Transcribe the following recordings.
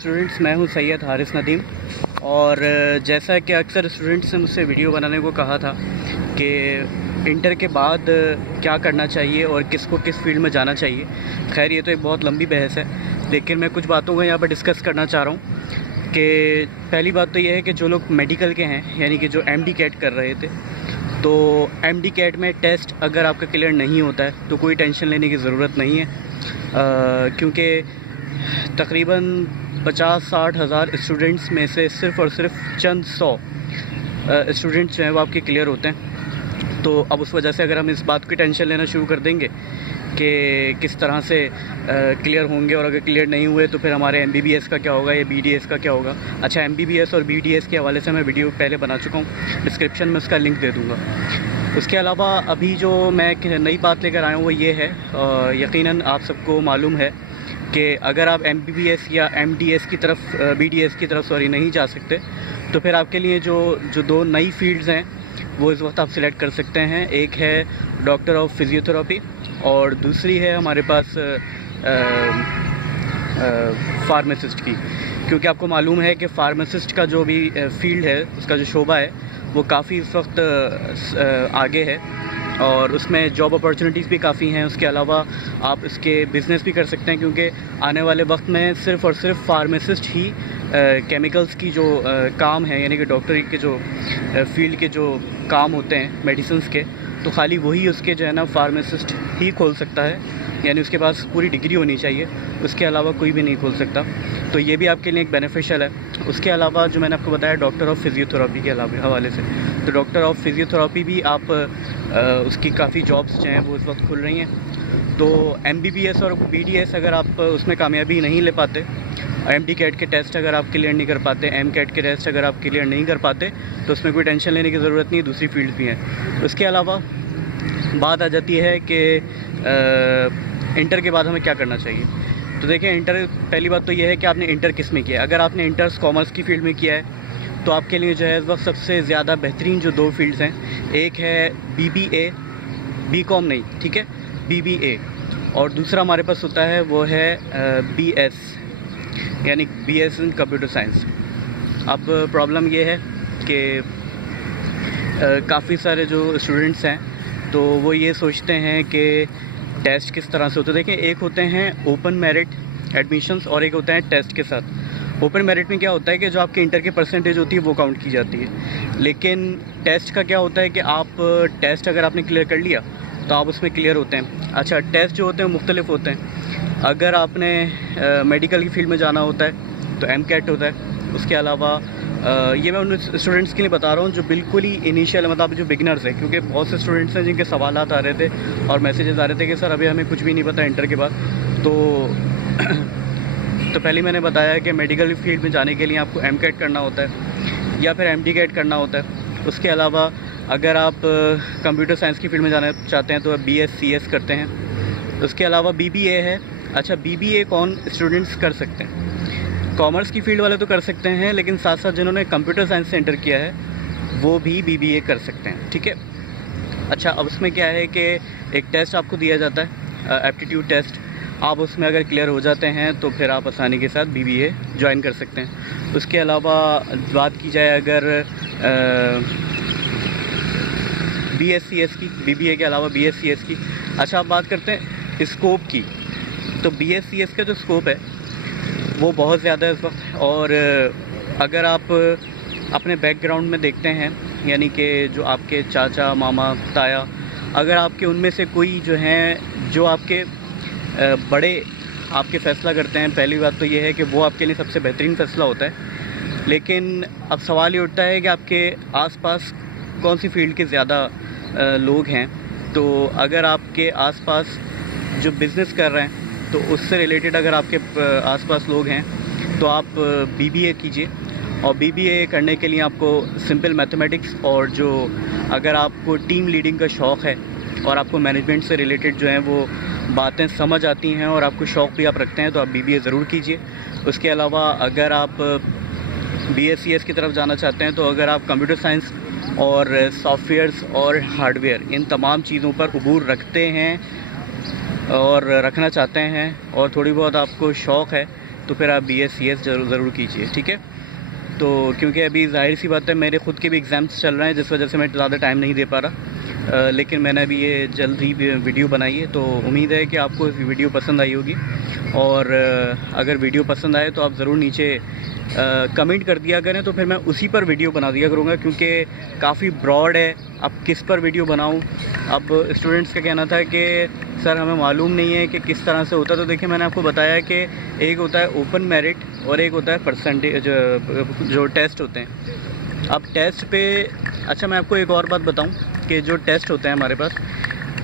Students, मैं हूं सैयद हारिस नदीम। और जैसा कि अक्सर स्टूडेंट्स ने मुझसे वीडियो बनाने को कहा था कि इंटर के बाद क्या करना चाहिए और किसको किस फील्ड में जाना चाहिए। खैर, ये तो एक बहुत लंबी बहस है, लेकिन मैं कुछ बातों को यहाँ पर डिस्कस करना चाह रहा हूँ। कि पहली बात तो ये है कि जो लोग मेडिकल के हैं, यानी कि जो MD कैट कर रहे थे, तो MD कैट में टेस्ट अगर आपका क्लियर नहीं होता है तो कोई टेंशन लेने की ज़रूरत नहीं है, क्योंकि तकरीबन 50-60 हज़ार स्टूडेंट्स में से सिर्फ़ और सिर्फ चंद 100 स्टूडेंट्स जो हैं वो आपके क्लियर होते हैं। तो अब उस वजह से अगर हम इस बात की टेंशन लेना शुरू कर देंगे कि किस तरह से क्लियर होंगे, और अगर क्लियर नहीं हुए तो फिर हमारे MBBS का क्या होगा या BDS का क्या होगा। अच्छा, MBBS और BDS के हवाले से मैं वीडियो पहले बना चुका हूँ, डिस्क्रिप्शन में उसका लिंक दे दूँगा। उसके अलावा अभी जो मैं एक नई बात लेकर आया हूँ वो ये है, यकीनन आप सबको मालूम है कि अगर आप MBBS या MDS की तरफ BDS की तरफ नहीं जा सकते, तो फिर आपके लिए जो दो नई फील्ड्स हैं वो इस वक्त आप सिलेक्ट कर सकते हैं। एक है डॉक्टर ऑफ फिज़ियोथेरेपी और दूसरी है हमारे पास फार्मासिस्ट की। क्योंकि आपको मालूम है कि फार्मासिस्ट का जो भी फील्ड है, उसका जो शोबा है, वो काफ़ी इस वक्त आगे है और उसमें जॉब अपॉर्चुनिटीज़ भी काफ़ी हैं। उसके अलावा आप इसके बिज़नेस भी कर सकते हैं, क्योंकि आने वाले वक्त में सिर्फ़ और सिर्फ फार्मासिस्ट ही केमिकल्स की जो काम है, यानी कि डॉक्टरी के जो फील्ड के जो काम होते हैं मेडिसिन्स के, तो खाली वही उसके जो है ना फार्मासिस्ट ही खोल सकता है, यानी उसके पास पूरी डिग्री होनी चाहिए, उसके अलावा कोई भी नहीं खोल सकता। तो ये भी आपके लिए एक बेनिफिशियल है। उसके अलावा जो मैंने आपको बताया डॉक्टर ऑफ फिज़ियोथेरेपी के हवाले से, तो डॉक्टर ऑफ फिज़ियोथेरेपी भी आप उसकी काफ़ी जॉब्स जो हैं वो इस वक्त खुल रही हैं। तो MBBS और BDS अगर आप उसमें कामयाबी नहीं ले पाते, MD कैट के टेस्ट अगर आप क्लियर नहीं कर पाते, M कैट के टेस्ट अगर आप क्लियर नहीं कर पाते, तो उसमें कोई टेंशन लेने की ज़रूरत नहीं, दूसरी फील्ड भी हैं। उसके अलावा बात आ जाती है कि इंटर के बाद हमें क्या करना चाहिए। तो देखिए, इंटर, पहली बात तो ये है कि आपने इंटर किस में किया है। अगर आपने इंटर कॉमर्स की फील्ड में किया है तो आपके लिए जो है इस वक्त सबसे ज़्यादा बेहतरीन जो दो फील्ड्स हैं, एक है BBA, BCom नहीं, ठीक है, BBA, और दूसरा हमारे पास होता है वो है BS, यानी BS इन कंप्यूटर साइंस। अब प्रॉब्लम ये है कि काफ़ी सारे जो स्टूडेंट्स हैं तो वो ये सोचते हैं कि टेस्ट किस तरह से होते हैं। देखिए, एक होते हैं ओपन मेरिट एडमिशन्स और एक होता है टेस्ट के साथ। ओपन मेरिट में क्या होता है कि जो आपके इंटर की परसेंटेज होती है वो काउंट की जाती है, लेकिन टेस्ट का क्या होता है कि आप टेस्ट अगर आपने क्लियर कर लिया तो आप उसमें क्लियर होते हैं। अच्छा, टेस्ट जो होते हैं मुख्तलिफ होते हैं। अगर आपने मेडिकल की फील्ड में जाना होता है तो M कैट होता है। उसके अलावा ये मैं उन स्टूडेंट्स के लिए बता रहा हूँ जो बिल्कुल ही इनिशियल, मतलब जो बिगिनर्स हैं, क्योंकि बहुत से स्टूडेंट्स हैं जिनके सवालात आ रहे थे और मैसेजेस आ रहे थे कि सर अभी हमें कुछ भी नहीं पता इंटर के बाद। तो पहले मैंने बताया कि मेडिकल फील्ड में जाने के लिए आपको M कैट करना होता है या फिर MD कैट करना होता है। उसके अलावा अगर आप कंप्यूटर साइंस की फील्ड में जाना चाहते हैं तो आप BScs करते हैं। उसके अलावा BBA है। अच्छा, BBA कौन स्टूडेंट्स कर सकते हैं? कॉमर्स की फील्ड वाले तो कर सकते हैं, लेकिन साथ साथ जिन्होंने कंप्यूटर साइंस से एंटर किया है वो भी BBA कर सकते हैं, ठीक है। अच्छा, अब उसमें क्या है कि एक टेस्ट आपको दिया जाता है, एप्टीट्यूड टेस्ट। आप उसमें अगर क्लियर हो जाते हैं तो फिर आप आसानी के साथ BBA ज्वाइन कर सकते हैं। उसके अलावा बात की जाए अगर BScs की, BBA के अलावा BScs की। अच्छा, अब बात करते हैं स्कोप की। तो BScs का जो स्कोप है वो बहुत ज़्यादा है इस वक्त, और अगर आप अपने बैकग्राउंड में देखते हैं, यानी कि जो आपके चाचा, मामा, ताया, अगर आपके उनमें से कोई जो हैं जो आपके बड़े आपके फ़ैसला करते हैं, पहली बात तो ये है कि वो आपके लिए सबसे बेहतरीन फ़ैसला होता है। लेकिन अब सवाल ये उठता है कि आपके आसपास कौन सी फील्ड के ज़्यादा लोग हैं। तो अगर आपके आसपास जो बिज़नेस कर रहे हैं तो उससे रिलेटेड अगर आपके आसपास लोग हैं तो आप BBA कीजिए। और BBA करने के लिए आपको सिंपल मैथमेटिक्स, और जो अगर आपको टीम लीडिंग का शौक़ है और आपको मैनेजमेंट से रिलेटेड जो हैं वो बातें समझ आती हैं और आपको शौक़ भी आप रखते हैं, तो आप BBA ज़रूर कीजिए। उसके अलावा अगर आप BScs की तरफ जाना चाहते हैं, तो अगर आप कंप्यूटर साइंस और सॉफ्टवेयर्स और हार्डवेयर, इन तमाम चीज़ों पर उबूर रखते हैं और रखना चाहते हैं और थोड़ी बहुत आपको शौक़ है, तो फिर आप BScs ज़रूर कीजिए, ठीक है। तो क्योंकि अभी ज़ाहिर सी बात है मेरे ख़ुद के भी एग्ज़ाम्स चल रहे हैं, जिस वजह से मैं ज़्यादा टाइम नहीं दे पा रहा, लेकिन मैंने अभी ये जल्द ही वीडियो बनाई है, तो उम्मीद है कि आपको वीडियो पसंद आई होगी। और अगर वीडियो पसंद आए तो आप ज़रूर नीचे कमेंट कर दिया करें, तो फिर मैं उसी पर वीडियो बना दिया करूँगा, क्योंकि काफ़ी ब्रॉड है, अब किस पर वीडियो बनाऊँ। अब स्टूडेंट्स का कहना था कि सर हमें मालूम नहीं है कि किस तरह से होता है। तो देखिए मैंने आपको बताया कि एक होता है ओपन मेरिट और एक होता है परसेंटेज, जो टेस्ट होते हैं। अब टेस्ट पे, अच्छा मैं आपको एक और बात बताऊं कि जो टेस्ट होते हैं हमारे पास,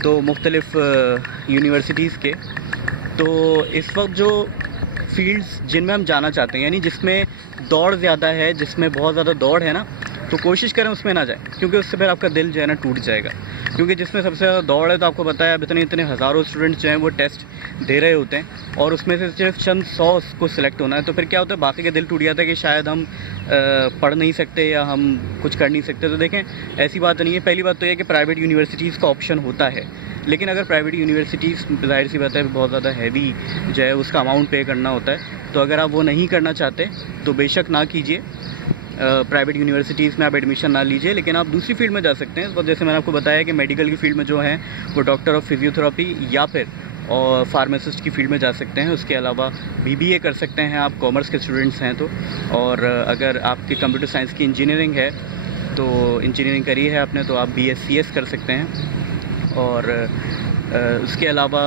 तो मुख्तलिफ़ यूनिवर्सिटीज़ के, तो इस वक्त जो फील्ड्स जिनमें हम जाना चाहते हैं, यानी जिसमें दौड़ ज़्यादा है, जिसमें बहुत ज़्यादा दौड़ है ना, तो कोशिश करें उसमें ना जाएं, क्योंकि उससे फिर आपका दिल जो है ना टूट जाएगा। क्योंकि जिसमें सबसे ज़्यादा दौड़ है, तो आपको पता है अब इतने हज़ारों स्टूडेंट्स जो हैं वो टेस्ट दे रहे होते हैं, और उसमें से सिर्फ चंद 100 को सिलेक्ट होना है। तो फिर क्या होता है, बाकी का दिल टूट जाता है कि शायद हम पढ़ नहीं सकते या हम कुछ कर नहीं सकते। तो देखें ऐसी बात नहीं है। पहली बात तो यह कि प्राइवेट यूनिवर्सिटीज़ का ऑप्शन होता है, लेकिन अगर प्राइवेट यूनिवर्सिटीज़ ज़ाहिर सी बात है बहुत ज़्यादा हैवी जो है उसका अमाउंट पे करना होता है, तो अगर आप वो नहीं करना चाहते तो बेशक ना कीजिए, प्राइवेट यूनिवर्सिटीज़ में आप एडमिशन ना लीजिए, लेकिन आप दूसरी फील्ड में जा सकते हैं। जैसे मैंने आपको बताया कि मेडिकल की फील्ड में जो है वो डॉक्टर ऑफ फिजियोथेरेपी या फिर और फार्मासिस्ट की फील्ड में जा सकते हैं। उसके अलावा BBA कर सकते हैं आप, कॉमर्स के स्टूडेंट्स हैं तो। और अगर आपकी कंप्यूटर साइंस की इंजीनियरिंग है तो इंजीनियरिंग करी है आपने, तो आप BScs कर सकते हैं। और उसके अलावा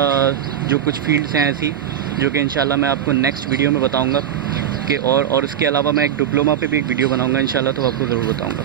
जो कुछ फील्ड्स हैं ऐसी, जो कि इंशाल्लाह मैं आपको नेक्स्ट वीडियो में बताऊंगा कि और उसके अलावा मैं एक डिप्लोमा पे भी एक वीडियो बनाऊंगा इंशाल्लाह, तो आपको ज़रूर बताऊंगा।